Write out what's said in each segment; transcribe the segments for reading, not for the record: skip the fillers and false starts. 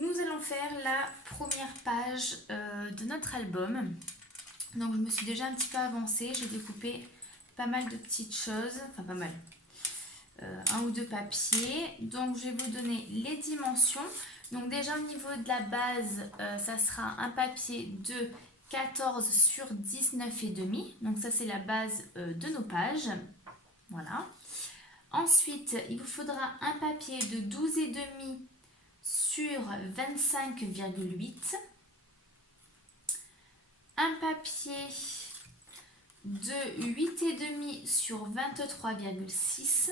Nous allons faire la première page de notre album. Donc je me suis déjà un petit peu avancée, j'ai découpé pas mal de petites choses, enfin pas mal, un ou deux papiers. Donc je vais vous donner les dimensions. Donc déjà au niveau de la base, ça sera un papier de 14 sur 19,5. Donc ça c'est la base de nos pages. Voilà. Ensuite, il vous faudra un papier de 12,5 sur 25,8. Un papier de 8,5 sur 23,6.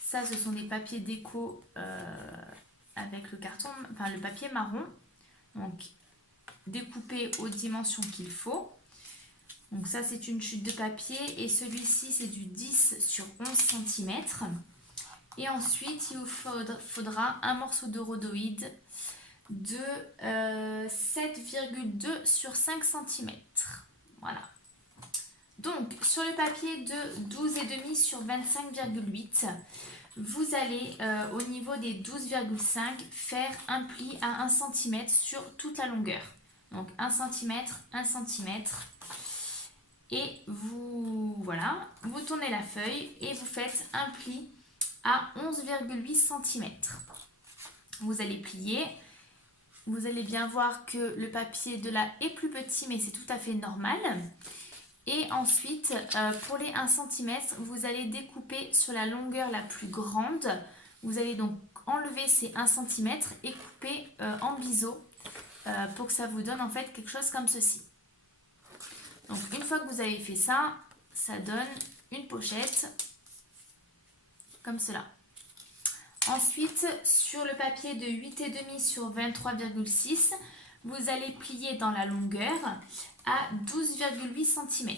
Ça, ce sont des papiers déco avec le carton, enfin le papier marron. Donc, découpé aux dimensions qu'il faut. Donc ça, c'est une chute de papier. Et celui-ci, c'est du 10 sur 11 cm. Et ensuite, il vous faudra un morceau de rhodoïde de 7,2 sur 5 cm. Voilà. Donc, sur le papier de 12,5 sur 25,8, vous allez, au niveau des 12,5, faire un pli à 1 cm sur toute la longueur. Donc, 1 cm, 1 cm. Et voilà, vous tournez la feuille et vous faites un pli à 11,8 cm. Vous allez plier. Vous allez bien voir que le papier de là est plus petit, mais c'est tout à fait normal. Et ensuite, pour les 1 cm, vous allez découper sur la longueur la plus grande. Vous allez donc enlever ces 1 cm et couper en biseau pour que ça vous donne en fait quelque chose comme ceci. Donc une fois que vous avez fait ça, ça donne une pochette comme cela. Ensuite, sur le papier de 8,5 sur 23,6, vous allez plier dans la longueur à 12,8 cm.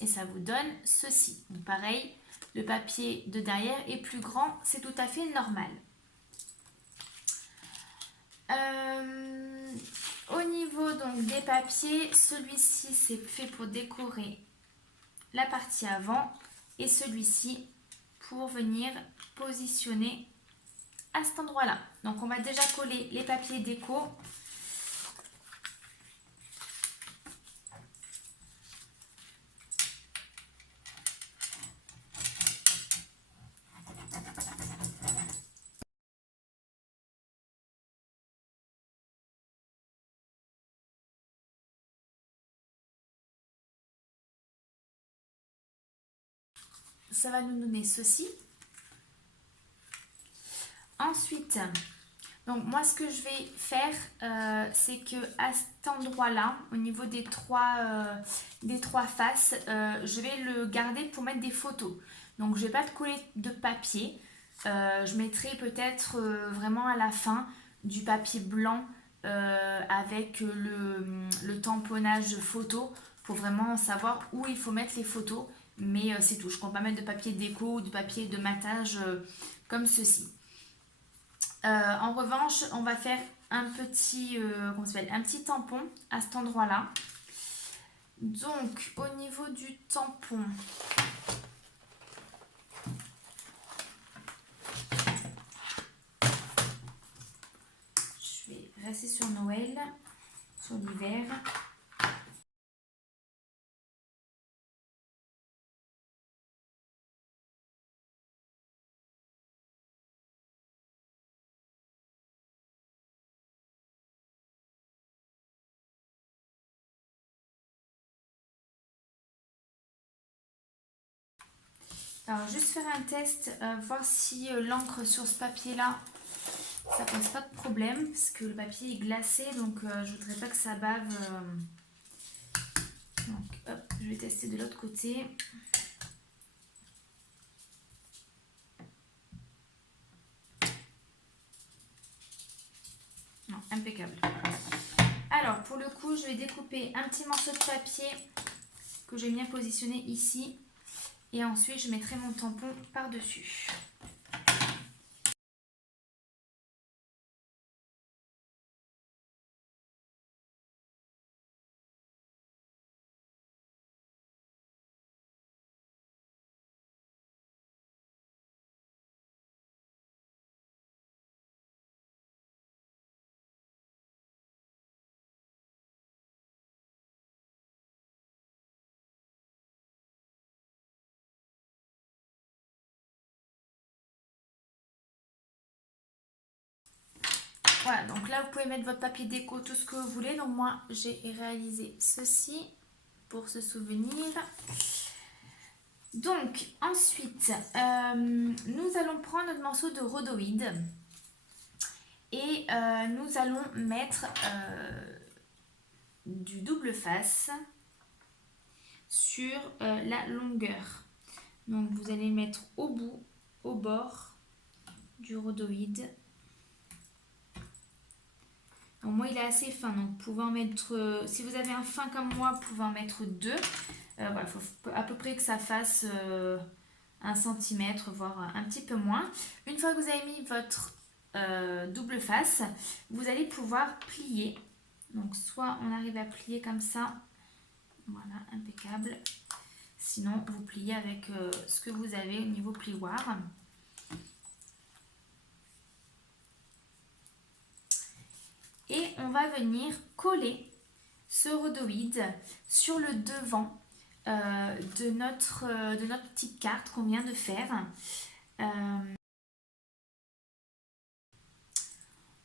Et ça vous donne ceci. Donc pareil, le papier de derrière est plus grand, c'est tout à fait normal. Au niveau donc des papiers, celui-ci c'est fait pour décorer la partie avant et celui-ci pour venir positionner à cet endroit-là. Donc on va déjà coller les papiers déco. Ça va nous donner ceci. Ensuite, donc moi ce que je vais faire, c'est que à cet endroit-là, au niveau des trois faces, je vais le garder pour mettre des photos. Donc je ne vais pas te coller de papier. Je mettrai peut-être vraiment à la fin du papier blanc avec le tamponnage photo pour vraiment savoir où il faut mettre les photos. Mais c'est tout. Je ne compte pas mettre de papier déco ou de papier de matage comme ceci. En revanche, on va faire un petit, un petit tampon à cet endroit-là. Donc, au niveau du tampon, je vais rester sur Noël, sur l'hiver. Alors, juste faire un test, voir si l'encre sur ce papier-là, ça pose pas de problème, parce que le papier est glacé, donc je voudrais pas que ça bave. Donc, hop, je vais tester de l'autre côté. Non, impeccable. Alors, pour le coup, je vais découper un petit morceau de papier que j'ai bien positionné ici. Et ensuite, je mettrai mon tampon par-dessus. Voilà, donc là vous pouvez mettre votre papier déco, tout ce que vous voulez. Donc moi j'ai réalisé ceci pour se souvenir. Donc ensuite, nous allons prendre notre morceau de rhodoïde et nous allons mettre du double face sur la longueur. Donc vous allez mettre au bout, au bord du rhodoïde. Donc moi il est assez fin, donc vous pouvez en mettre, si vous avez un fin comme moi, vous pouvez en mettre deux. Voilà, il faut à peu près que ça fasse 1 cm, voire un petit peu moins. Une fois que vous avez mis votre double face, vous allez pouvoir plier. Donc soit on arrive à plier comme ça, voilà, impeccable. Sinon, vous pliez avec ce que vous avez au niveau plioir. Et on va venir coller ce rhodoïde sur le devant de notre petite carte qu'on vient de faire. On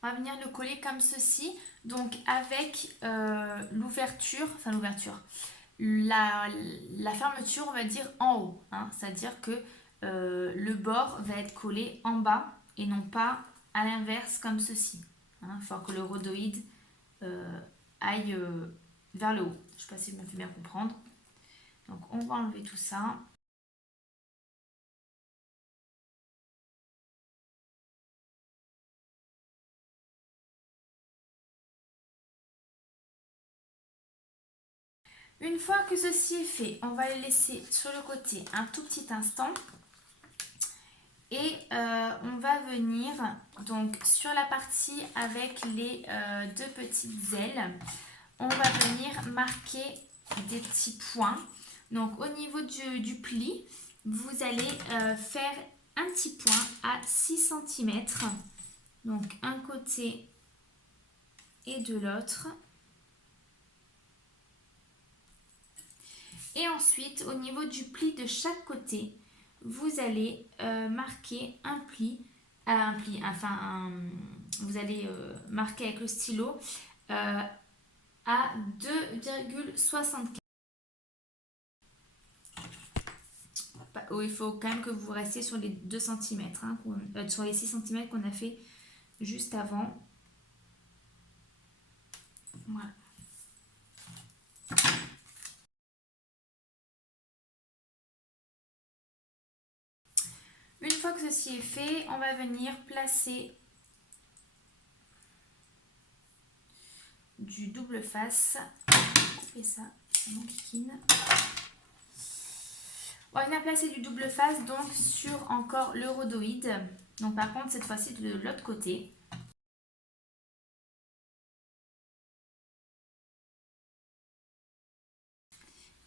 va venir le coller comme ceci, donc avec l'ouverture, la fermeture, on va dire en haut, hein, c'est-à-dire que le bord va être collé en bas et non pas à l'inverse comme ceci. Il faut que le rhodoïde aille vers le haut. Je ne sais pas si je me fais bien comprendre. Donc on va enlever tout ça. Une fois que ceci est fait, on va le laisser sur le côté un tout petit instant. Et on va venir donc sur la partie avec les deux petites ailes. On va venir marquer des petits points. Donc au niveau du pli, vous allez faire un petit point à 6 cm. Donc un côté et de l'autre. Et ensuite, au niveau du pli de chaque côté, vous allez marquer un pli, vous allez marquer avec le stylo à 2,64. Il faut quand même que vous restiez sur les 2 cm, hein, sur les 6 cm qu'on a fait juste avant. Voilà. Une fois que ceci est fait, on va venir placer du double face. Couper ça, c'est mon kikine. On va venir placer du double face donc sur encore le rhodoïde. Donc par contre cette fois-ci de l'autre côté.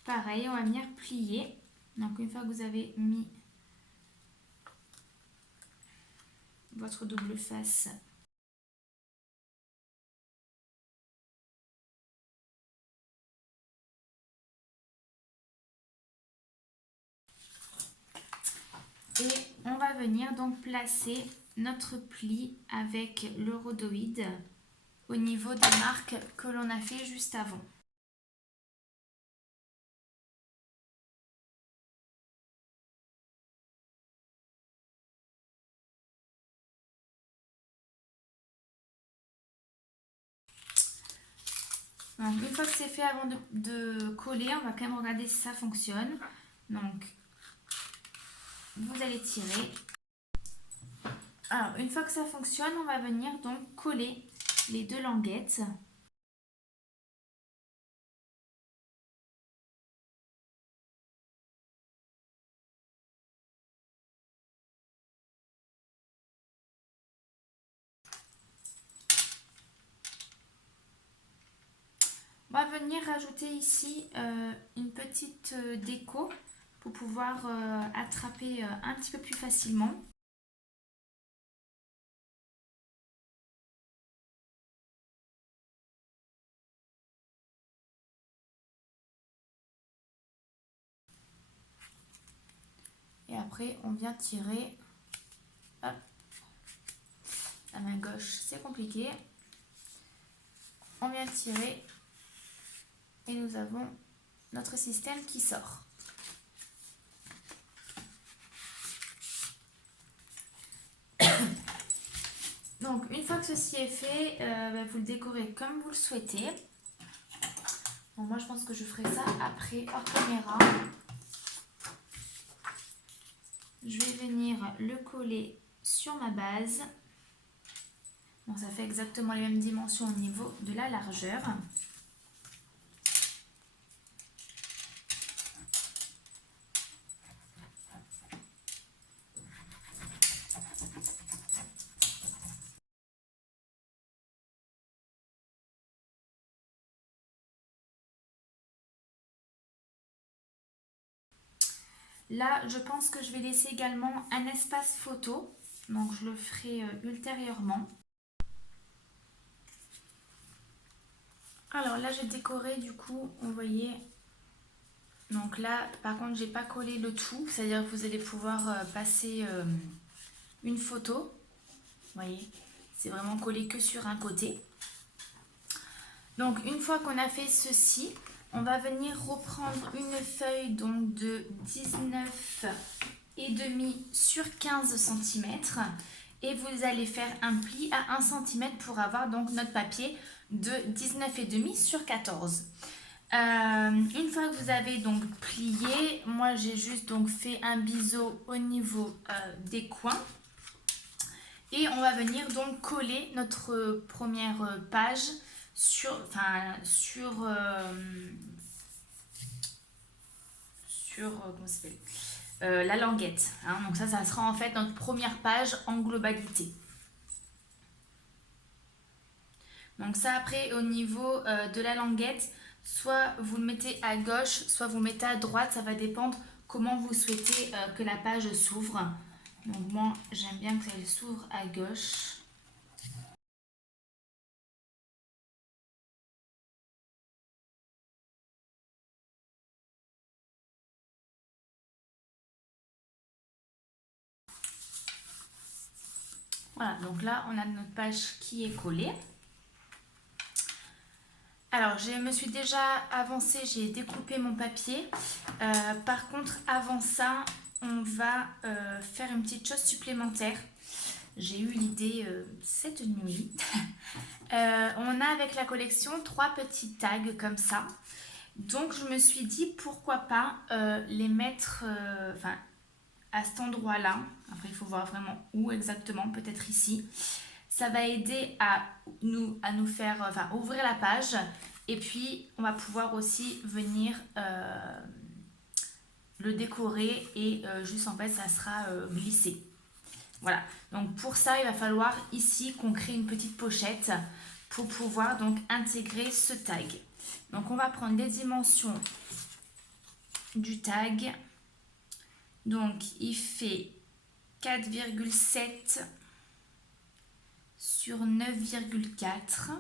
Pareil, on va venir plier. Donc une fois que vous avez mis votre double face, et on va venir donc placer notre pli avec le rhodoïde au niveau des marques que l'on a fait juste avant. Donc, une fois que c'est fait, avant de coller, on va quand même regarder si ça fonctionne. Donc, vous allez tirer. Alors, une fois que ça fonctionne, on va venir donc coller les deux languettes. On va venir rajouter ici une petite déco pour pouvoir attraper un petit peu plus facilement. Et après, on vient tirer. Hop. La main gauche, c'est compliqué. On vient tirer et nous avons notre système qui sort. Donc, une fois que ceci est fait, vous le décorez comme vous le souhaitez. Bon, moi, je pense que je ferai ça après hors caméra. Je vais venir le coller sur ma base. Bon, ça fait exactement les mêmes dimensions au niveau de la largeur. Là, je pense que je vais laisser également un espace photo. Donc, je le ferai ultérieurement. Alors là, j'ai décoré du coup, vous voyez. Donc là, par contre, j'ai pas collé le tout. C'est-à-dire que vous allez pouvoir passer une photo. Vous voyez, c'est vraiment collé que sur un côté. Donc, une fois qu'on a fait ceci, on va venir reprendre une feuille donc de 19,5 sur 15 cm et vous allez faire un pli à 1 cm pour avoir donc notre papier de 19,5 sur 14. Une fois que vous avez donc plié, moi j'ai juste donc fait un biseau au niveau des coins et on va venir donc coller notre première page sur comment ça s'appelle, la languette, hein. Donc ça sera en fait notre première page en globalité. Donc ça après au niveau de la languette, soit vous le mettez à gauche, soit vous le mettez à droite, ça va dépendre comment vous souhaitez que la page s'ouvre. Donc moi j'aime bien qu'elle s'ouvre à gauche. Voilà, donc là on a notre page qui est collée. Alors, je me suis déjà avancée, j'ai découpé mon papier. Par contre, avant ça, on va faire une petite chose supplémentaire. J'ai eu l'idée cette nuit. On a avec la collection 3 petits tags comme ça. Donc, je me suis dit pourquoi pas les mettre à cet endroit-là. Après, il faut voir vraiment où exactement, peut-être ici. Ça va aider à nous faire ouvrir la page et puis on va pouvoir aussi venir le décorer et juste en fait ça sera glissé. Voilà, donc pour ça il va falloir ici qu'on crée une petite pochette pour pouvoir donc intégrer ce tag. Donc on va prendre les dimensions du tag. Donc il fait 4,7 sur 9,4.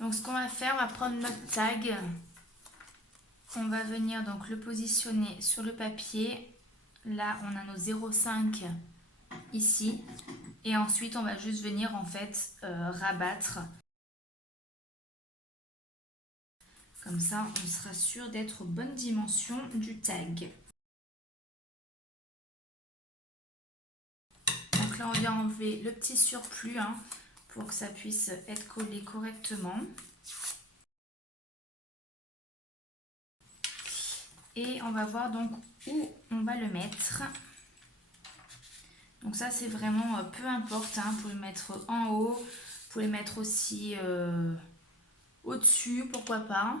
Donc ce qu'on va faire, on va prendre notre tag, on va venir donc le positionner sur le papier. Là on a nos 0,5 ici et ensuite on va juste venir en fait rabattre. Comme ça on sera sûr d'être aux bonnes dimensions du tag. Donc là on vient enlever le petit surplus pour que ça puisse être collé correctement. Et on va voir donc où on va le mettre. Donc ça c'est vraiment peu importe, vous pouvez le mettre en haut, vous pouvez le mettre aussi au-dessus, pourquoi pas.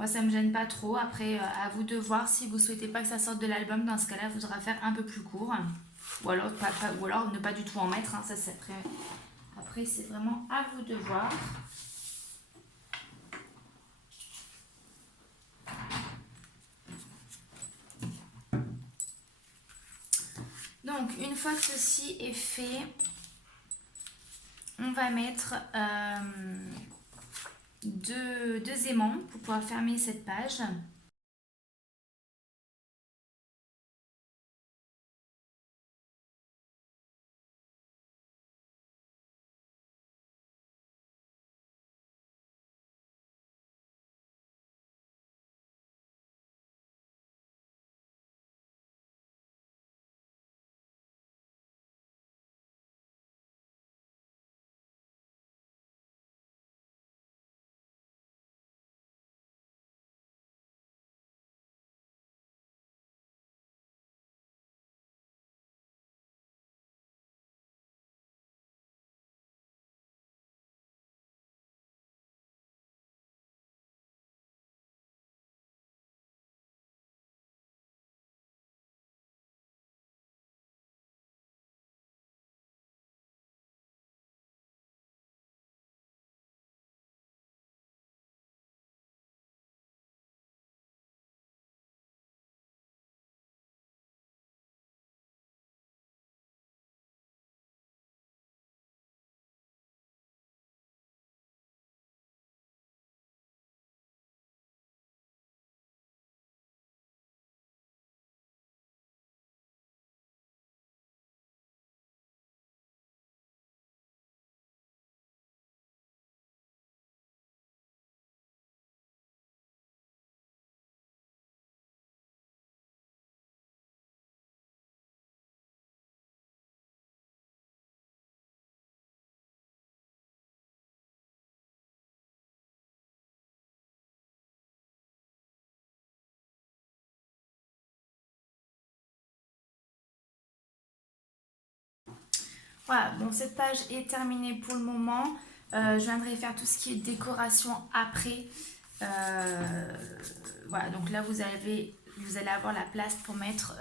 Moi, ça me gêne pas trop. Après, à vous de voir si vous souhaitez pas que ça sorte de l'album. Dans ce cas-là, il faudra faire un peu plus court. Ou alors, ou alors ne pas du tout en mettre. Hein. Ça, c'est après c'est vraiment à vous de voir. Donc, une fois que ceci est fait, on va mettre deux aimants pour pouvoir fermer cette page. Voilà, bon, cette page est terminée pour le moment. Je viendrai faire tout ce qui est décoration après. Voilà, donc là vous allez avoir la place pour mettre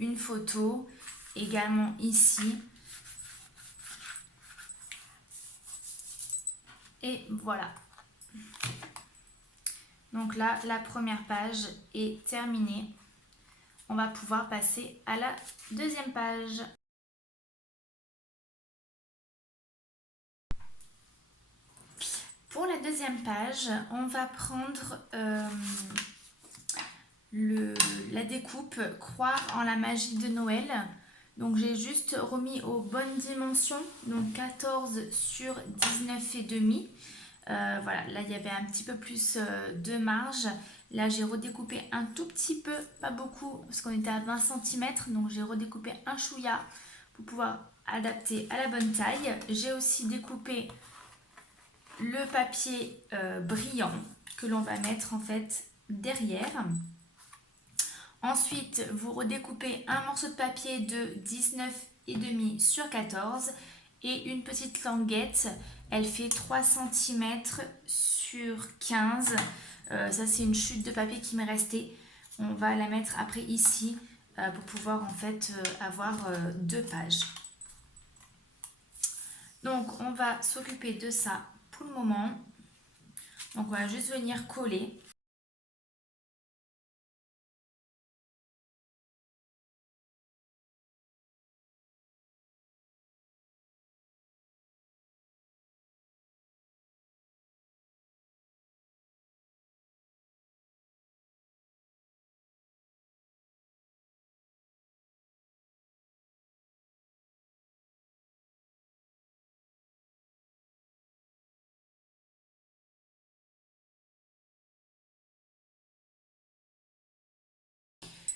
une photo, également ici. Et voilà. Donc là, la première page est terminée. On va pouvoir passer à la deuxième page. Pour la deuxième page, on va prendre la découpe Croire en la magie de Noël. Donc j'ai juste remis aux bonnes dimensions, donc 14 sur 19,5. Voilà, là il y avait un petit peu plus de marge. Là j'ai redécoupé un tout petit peu, pas beaucoup, parce qu'on était à 20 cm. Donc j'ai redécoupé un chouïa pour pouvoir adapter à la bonne taille. J'ai aussi découpé le papier brillant que l'on va mettre en fait derrière. Ensuite, vous redécoupez un morceau de papier de 19,5 sur 14 et une petite languette. Elle fait 3 cm sur 15. Ça, c'est une chute de papier qui m'est restée. On va la mettre après ici pour pouvoir en fait avoir deux pages. Donc, on va s'occuper de ça pour le moment. Donc, on va juste venir coller.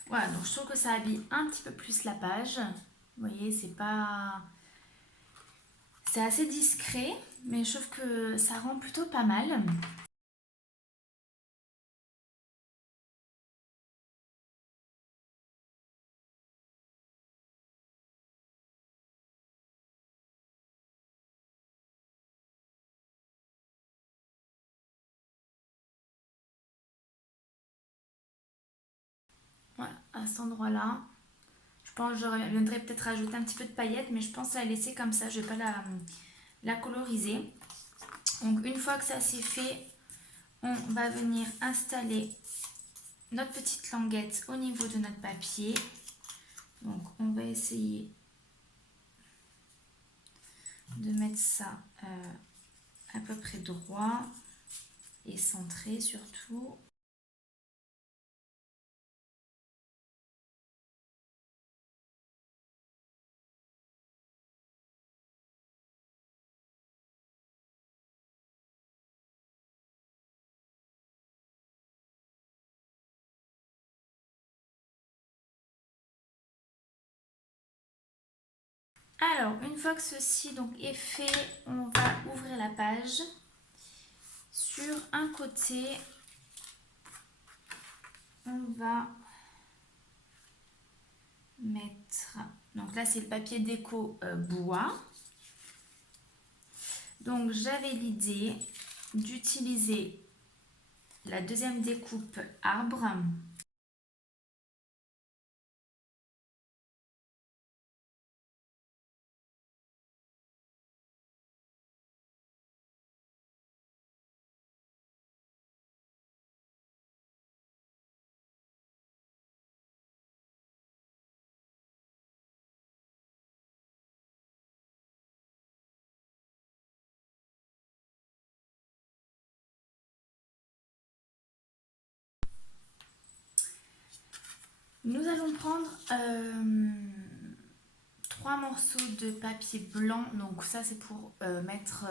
Voilà, donc je trouve que ça habille un petit peu plus la page. Vous voyez, c'est pas... C'est assez discret, mais je trouve que ça rend plutôt pas mal. à cet endroit-là. Je pense que je viendrai peut-être rajouter un petit peu de paillettes, mais je pense la laisser comme ça, je ne vais pas la coloriser. Donc une fois que ça c'est fait, on va venir installer notre petite languette au niveau de notre papier. Donc on va essayer de mettre ça à peu près droit et centré surtout. Alors, une fois que ceci donc est fait, on va ouvrir la page. Sur un côté, on va mettre... Donc là, c'est le papier déco bois. Donc, j'avais l'idée d'utiliser la deuxième découpe arbre. Nous allons prendre 3 morceaux de papier blanc. Donc ça, c'est pour mettre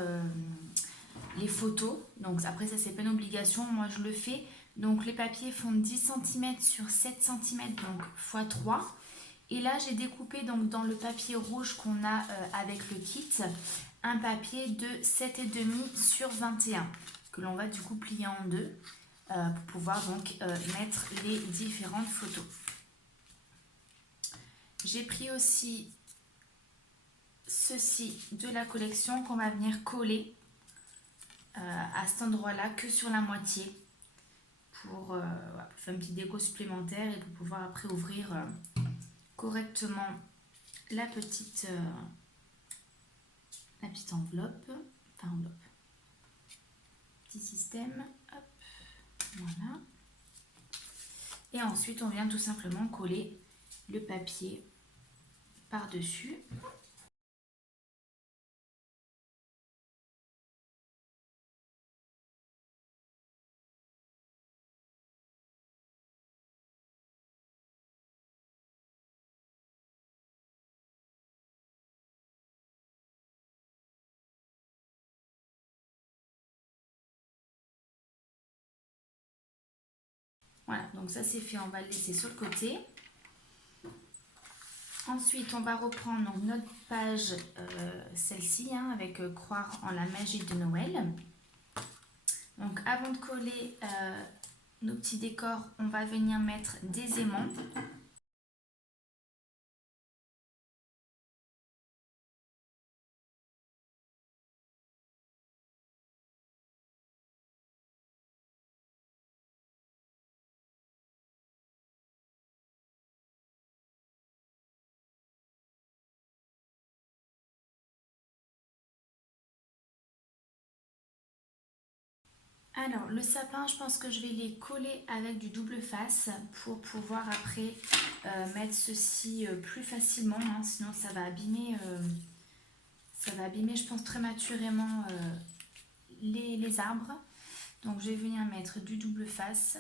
les photos. Donc après, ça, c'est pas une obligation. Moi, je le fais. Donc les papiers font 10 cm sur 7 cm, donc x 3. Et là, j'ai découpé donc dans le papier rouge qu'on a avec le kit, un papier de 7,5 sur 21 que l'on va du coup plier en deux pour pouvoir donc mettre les différentes photos. J'ai pris aussi ceci de la collection qu'on va venir coller à cet endroit-là que sur la moitié pour faire une petite déco supplémentaire et pour pouvoir après ouvrir correctement la petite enveloppe. Enfin, enveloppe. Petit système. Hop, voilà. Et ensuite, on vient tout simplement coller le papier par-dessus. Voilà, donc ça c'est fait, on va le laisser sur le côté. Ensuite, on va reprendre donc, notre page, celle-ci, hein, avec croire en la magie de Noël. Donc avant de coller nos petits décors, on va venir mettre des aimants. Alors, le sapin, je pense que je vais les coller avec du double face pour pouvoir après mettre ceci plus facilement, hein, sinon ça va abîmer, je pense, prématurément les arbres. Donc, je vais venir mettre du double face.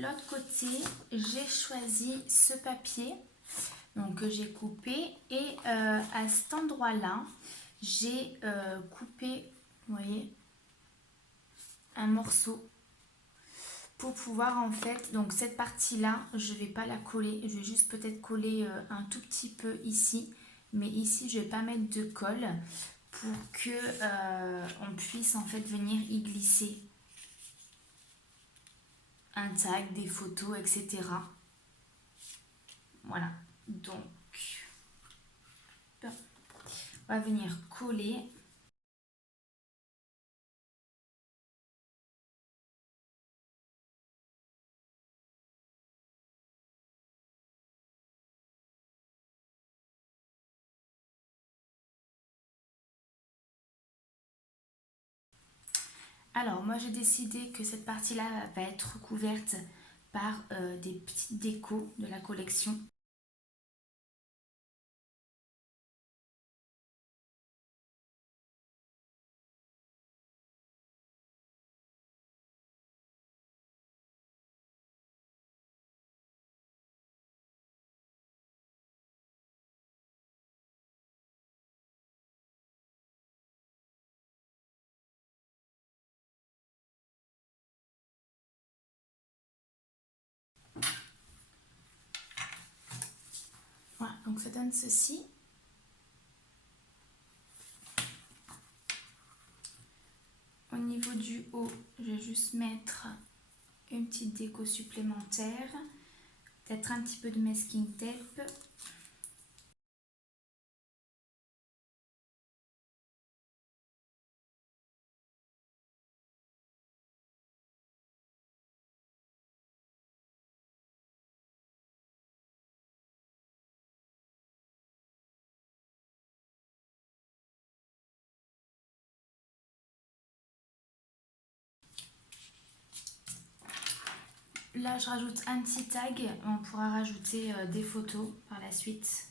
l'autre côté, j'ai choisi ce papier donc, que j'ai coupé et à cet endroit-là, j'ai coupé, vous voyez, un morceau pour pouvoir en fait, donc cette partie-là, je vais pas la coller, je vais juste peut-être coller un tout petit peu ici, mais ici je vais pas mettre de colle pour que on puisse en fait venir y glisser un tag, des photos, etc. Voilà, donc on va venir coller. Alors moi j'ai décidé que cette partie-là va être recouverte par des petites décos de la collection. Voilà, donc ça donne ceci. Au niveau du haut, je vais juste mettre une petite déco supplémentaire, peut-être un petit peu de masking tape. Là, je rajoute un petit tag. On pourra rajouter des photos par la suite.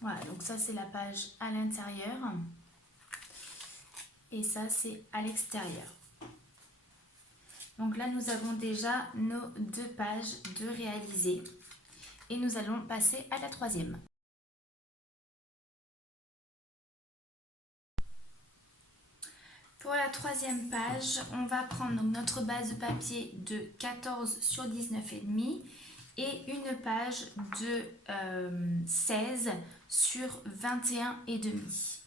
Voilà, donc ça, c'est la page à l'intérieur. Et ça, c'est à l'extérieur. Donc là, nous avons déjà nos 2 pages de réaliser. Et nous allons passer à la 3e. Pour la 3e page, on va prendre donc notre base de papier de 14 sur 19,5 et une page de 16 sur 21,5.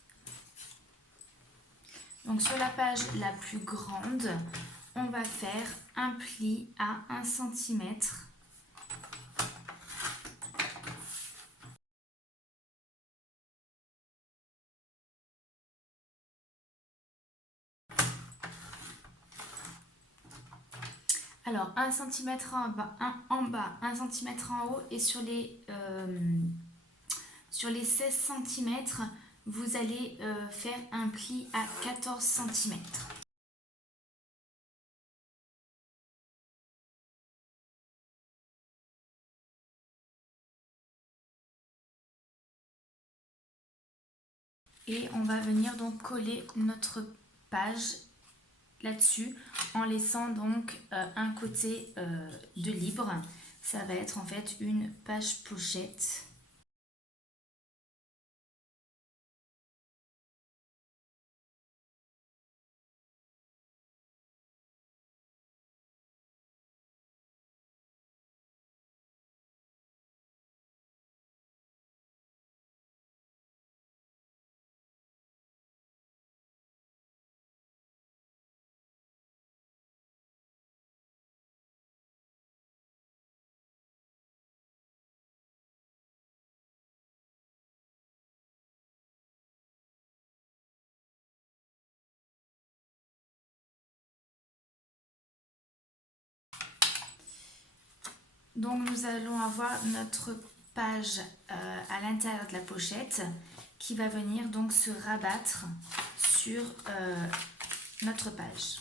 Donc sur la page la plus grande, on va faire un pli à 1 cm. Alors 1 cm en bas, 1 cm en haut et sur les 16 cm, vous allez faire un pli à 14 cm. Et on va venir donc coller notre page là-dessus en laissant donc un côté de libre. Ça va être en fait une page pochette. Donc nous allons avoir notre page à l'intérieur de la pochette qui va venir donc se rabattre sur notre page.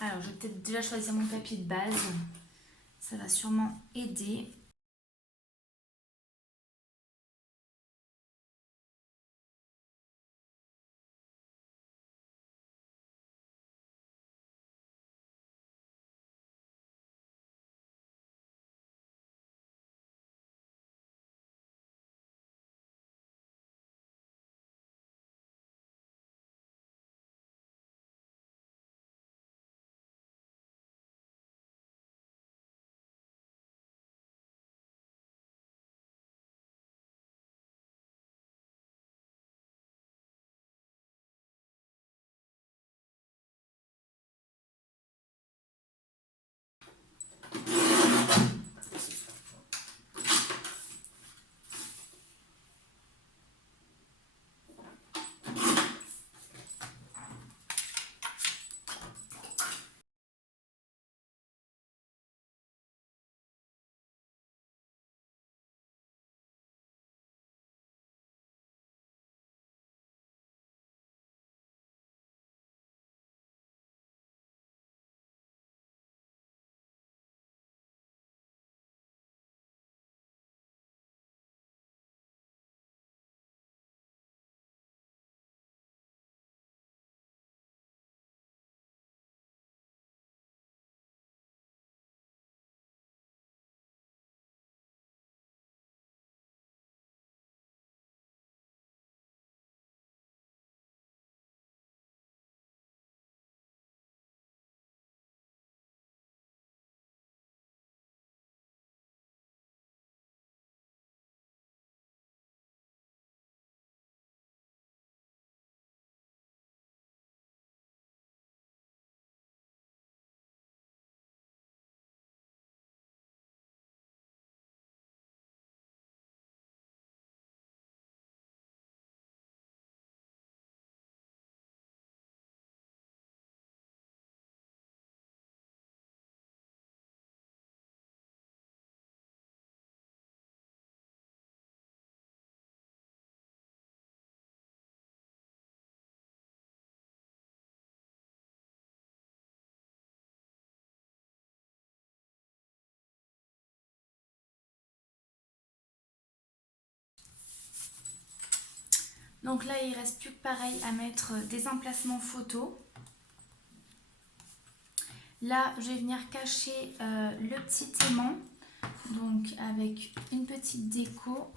Alors je vais peut-être déjà choisir mon papier de base, ça va sûrement aider. Donc là, il ne reste plus que pareil à mettre des emplacements photos. Là, je vais venir cacher le petit aimant, donc avec une petite déco.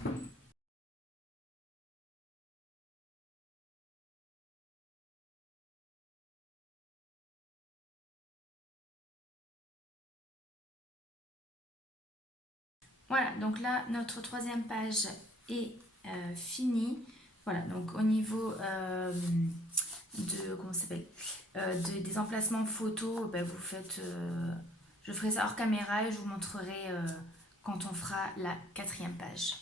Voilà, donc là, notre troisième page est finie. Voilà, donc au niveau comment ça s'appelle, des emplacements photos, ben, vous faites, je ferai ça hors caméra et je vous montrerai quand on fera la quatrième page.